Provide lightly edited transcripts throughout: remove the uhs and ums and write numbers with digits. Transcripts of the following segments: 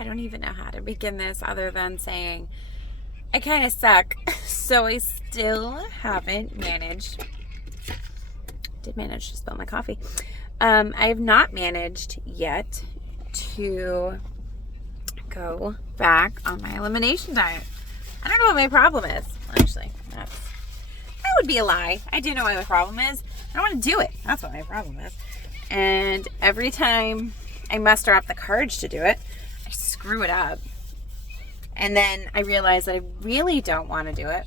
I don't even know how to begin this other than saying I kind of suck. So I still haven't managed. Did manage to spill my coffee. I have not managed yet to go back on my elimination diet. I don't know what my problem is. Actually, that would be a lie. I do know what my problem is. I don't want to do it. That's what my problem is. And every time I muster up the courage to do it, I screw it up. And then I realize that I really don't want to do it.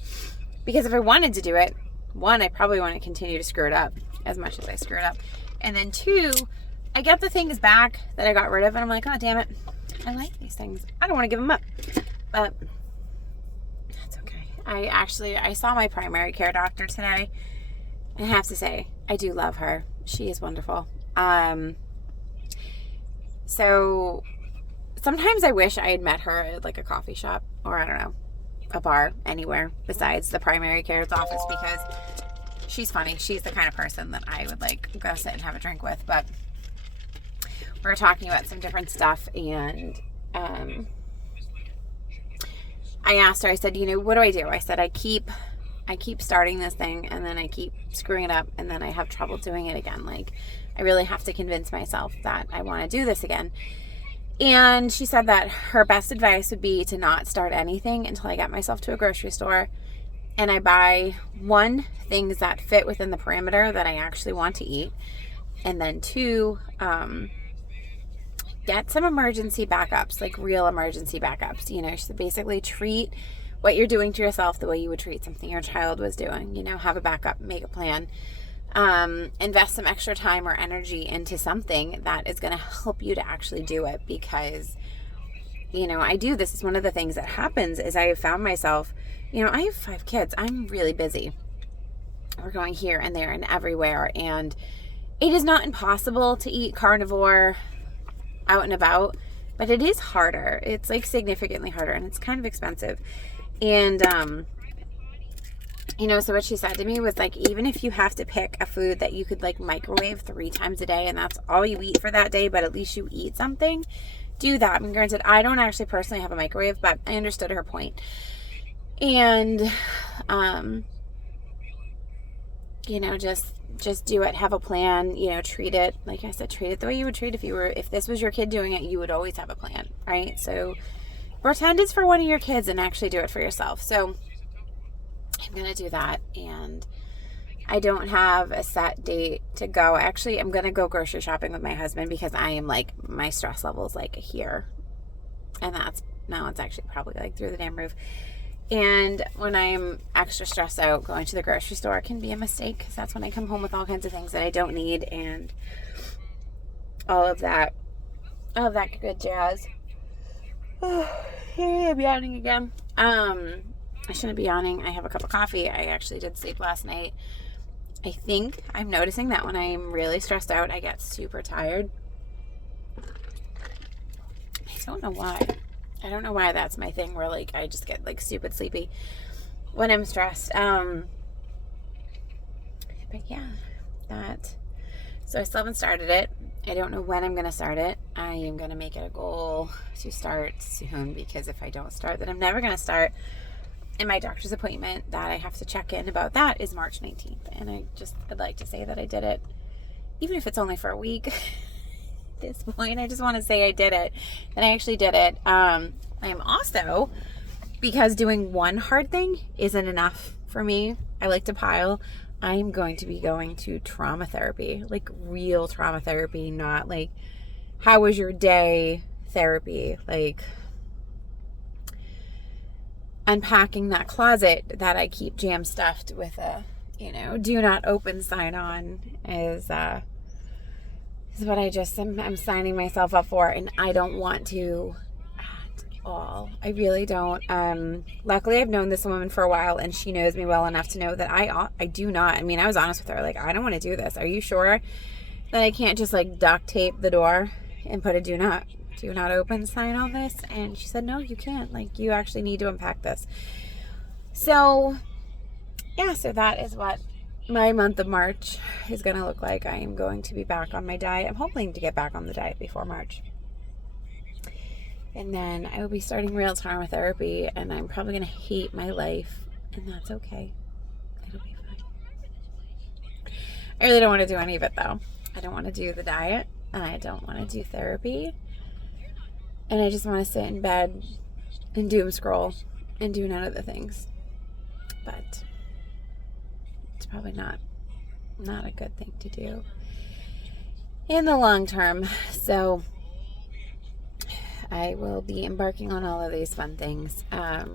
Because if I wanted to do it, one, I probably want to continue to screw it up as much as I screw it up. And then two, I get the things back that I got rid of and I'm like, oh, damn it. I like these things. I don't want to give them up. But that's okay. I saw my primary care doctor today. And I have to say, I do love her. She is wonderful. So sometimes I wish I had met her at like a coffee shop or I don't know, a bar anywhere besides the primary care's office because she's funny. She's the kind of person that I would like go sit and have a drink with. But we were talking about some different stuff and I asked her, I said, what do? I said, I keep starting this thing and then I keep screwing it up and then I have trouble doing it again. Like I really have to convince myself that I want to do this again. And she said that her best advice would be to not start anything until I get myself to a grocery store and I buy one, things that fit within the parameter that I actually want to eat. And then two, get some emergency backups, like real emergency backups. So basically treat what you're doing to yourself the way you would treat something your child was doing. Have a backup, make a plan. Invest some extra time or energy into something that is going to help you to actually do it because, this is one of the things that happens is I have found myself, I have 5 kids. I'm really busy. We're going here and there and everywhere. And it is not impossible to eat carnivore out and about, but it is harder. It's like significantly harder and it's kind of expensive. And, so what she said to me was like, even if you have to pick a food that you could like microwave 3 times a day and that's all you eat for that day, but at least you eat something, do that. I mean, granted, I don't actually personally have a microwave, but I understood her point. And, just do it, have a plan, treat it, like I said, treat it the way you would treat if this was your kid doing it, you would always have a plan, right? So pretend it's for one of your kids and actually do it for yourself. So I'm going to do that. And I don't have a set date to go. Actually, I'm going to go grocery shopping with my husband because I am like, my stress level is like here. And now it's actually probably like through the damn roof. And when I'm extra stressed out, going to the grocery store can be a mistake because that's when I come home with all kinds of things that I don't need and all of that good jazz. Oh, here I'm yawning again. I shouldn't be yawning. I have a cup of coffee. I actually did sleep last night. I think I'm noticing that when I'm really stressed out, I get super tired. I don't know why. I don't know why that's my thing where like I just get like stupid sleepy when I'm stressed. But yeah, so I still haven't started it. I don't know when I'm going to start it. I am going to make it a goal to start soon because if I don't start, then I'm never going to start. And my doctor's appointment that I have to check in about that is March 19th. And I'd like to say that I did it, even if it's only for a week. At this point, I just want to say I did it. And I actually did it. I am also, because doing one hard thing isn't enough for me. I like to pile. I'm going to be going to trauma therapy, like real trauma therapy, not like how was your day therapy, like unpacking that closet that I keep jam stuffed with a, do not open sign on is what I'm signing myself up for. And I don't want to at all. I really don't. Luckily I've known this woman for a while and she knows me well enough to know that I do not. I mean, I was honest with her. Like, I don't want to do this. Are you sure that I can't just like duct tape the door and put a do not open sign on this? And she said, no, you can't. Like, you actually need to unpack this. So yeah, so that is what my month of March is going to look like. I am going to be back on my diet. I'm hoping to get back on the diet before March. And then I will be starting real trauma therapy, and I'm probably going to hate my life, and that's okay. It'll be fine. I really don't want to do any of it, though. I don't want to do the diet, and I don't want to do therapy. And I just want to sit in bed and doom scroll and do none of the things. But it's probably not a good thing to do in the long term. So I will be embarking on all of these fun things. I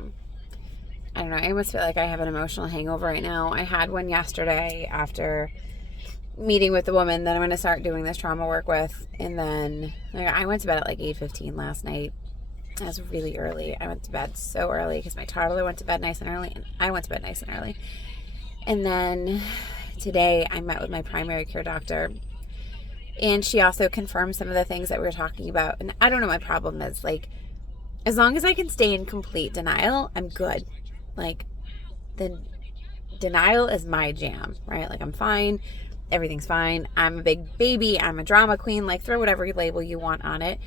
don't know. I almost feel like I have an emotional hangover right now. I had one yesterday after meeting with the woman that I'm going to start doing this trauma work with. And then I went to bed at like 8:15 last night. That was really early. I went to bed so early because my toddler went to bed nice and early, and I went to bed nice and early. And then today I met with my primary care doctor, and she also confirmed some of the things that we were talking about. And I don't know, my problem is, like, as long as I can stay in complete denial, I'm good. Like, the denial is my jam, right? Like, I'm fine. Everything's fine. I'm a big baby. I'm a drama queen. Like, throw whatever label you want on it.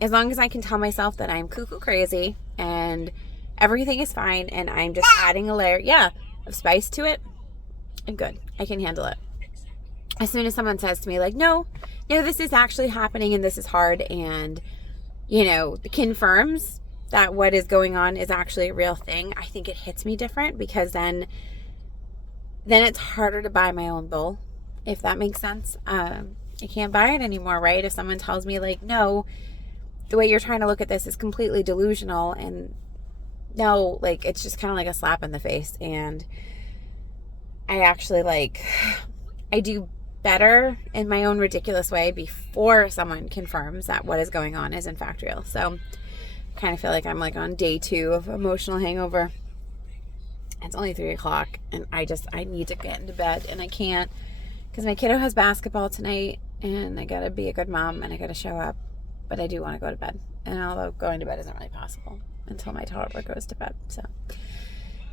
As long as I can tell myself that I'm cuckoo crazy and everything is fine and I'm just adding a layer, of spice to it, I'm good. I can handle it. As soon as someone says to me, like, no, this is actually happening and this is hard, and, confirms that what is going on is actually a real thing, I think it hits me different, because then it's harder to buy my own bull, if that makes sense. I can't buy it anymore, right? If someone tells me, like, no, the way you're trying to look at this is completely delusional, and no, like, it's just kind of like a slap in the face. And I actually, I do better in my own ridiculous way before someone confirms that what is going on is in fact real. So I kind of feel like I'm like on day 2 of emotional hangover. It's only 3:00 and I need to get into bed, and I can't because my kiddo has basketball tonight, and I gotta be a good mom and I gotta show up. But I do want to go to bed. And although going to bed isn't really possible until my toddler goes to bed. So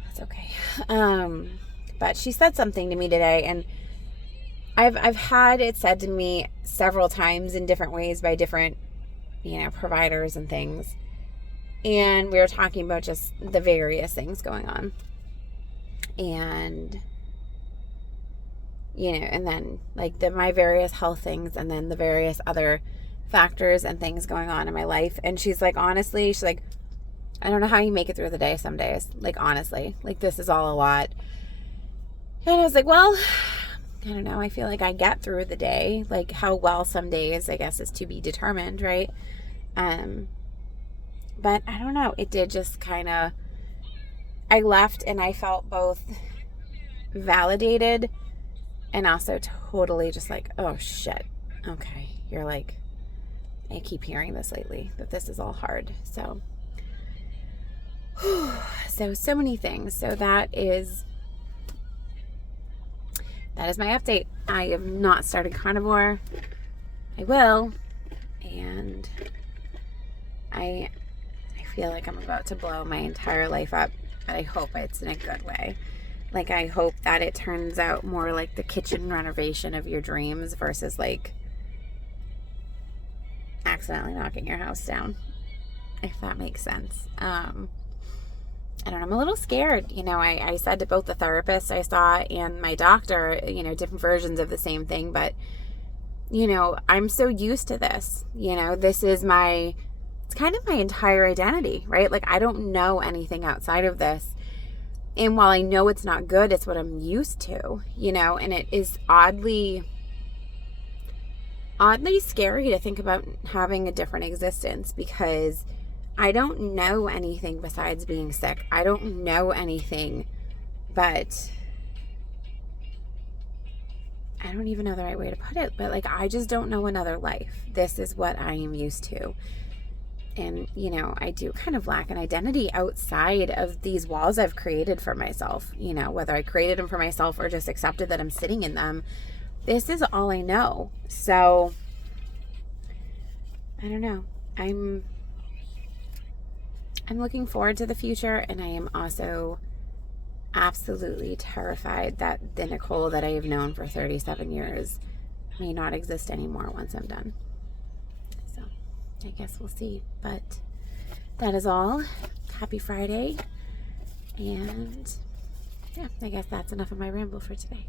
that's okay. But she said something to me today, and I've had it said to me several times in different ways by different, providers and things. And we were talking about just the various things going on. And, and then my various health things, and then the various other factors and things going on in my life. And she's like, honestly, I don't know how you make it through the day some days. Like, honestly, this is all a lot. And I was like, well, I don't know. I feel like I get through the day. Like, how well some days, I guess, is to be determined, right? But I don't know. It did just kind of, I left and I felt both validated and also totally just like, oh shit. Okay. You're like, I keep hearing this lately, that this is all hard. So many things. So that is my update. I have not started carnivore. I will. And I feel like I'm about to blow my entire life up, but I hope it's in a good way. Like, I hope that it turns out more like the kitchen renovation of your dreams versus accidentally knocking your house down, if that makes sense. I don't know, I'm a little scared. I said to both the therapist I saw and my doctor, different versions of the same thing, but I'm so used to this. This is it's kind of my entire identity, right? Like, I don't know anything outside of this. And while I know it's not good, it's what I'm used to, and it is oddly scary to think about having a different existence, because I don't know anything besides being sick. I don't know anything, but I don't even know the right way to put it, but I just don't know another life. This is what I am used to. And, I do kind of lack an identity outside of these walls I've created for myself, whether I created them for myself or just accepted that I'm sitting in them. This is all I know. So I don't know. I'm looking forward to the future, and I am also absolutely terrified that the Nicole that I have known for 37 years may not exist anymore once I'm done. So I guess we'll see. But that is all. Happy Friday. And yeah, I guess that's enough of my ramble for today.